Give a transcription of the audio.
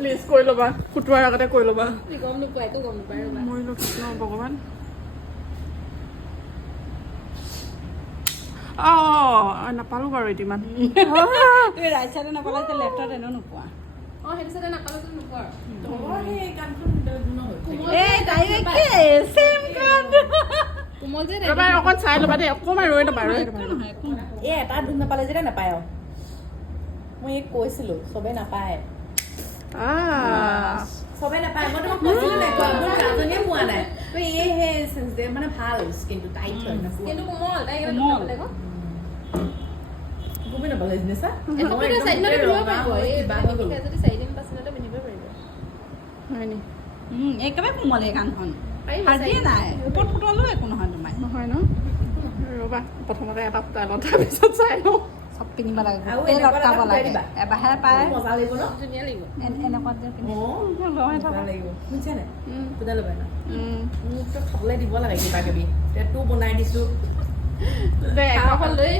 please কৈ ল'বা ফুটোৱাৰ আগতে কৈ ল'বা গম নোপোৱা একো গম নোপায় ৰ'বা মৰিলো কৃষ্ণ ভগৱান নাপালো বাৰু এতিয়া ইমান তুমি ৰাইট চাইডে নাপালা যে লেফ্টত এনেও নোপোৱা সেইটো চাইডে নাপালো নোপোৱা কোমল যে ৰ'বা অকণ চাই ল'বা দেই অকণমান ৰৈ ল'বা এটা দুখ নাপালে যেতিয়া নাপায় মই এই কৈছিলো চবে নাপায় চবে নাপায় মই তোমাক কৈছিলো নাই কোৱা মোৰ কাজনীয়ে পোৱা নাই তো এই হে মানে ভাল স্কিনটো টাইট হয় না কিন্তু কোমল তাই এটা দুখ নাপালে আকৌ গমে নাপালে জিনিসা এসপ্তাহ চাইডতে পিন্ধিব পাৰিব এই যদি 4 দিন 5 দিনতে পিন্ধিব পাৰিব হয় নি একেবাৰে কোমল এই কাণখন হাৰ্ডিয়ে নাই ওপৰত ফুটলো একো নহয় তোমাৰ নহয় ন ৰ'বা প্ৰথমতে এটা ফুটাই লওঁ তাৰপিছত চাই লওঁ চব পিন্ধিব লাগে গোটেই লটকাব লাগে এবাৰহে পায় মজা লাগিব ন ধুনীয়া লাগিব এনেকুৱা যে মজা লাগিব বুজিছা নে বুজা ল'বা না উম মোক তো খাবলৈ দিব লাগে কিবা কিবি তোৰ বনাই দিছো দে খাওঁ লৈ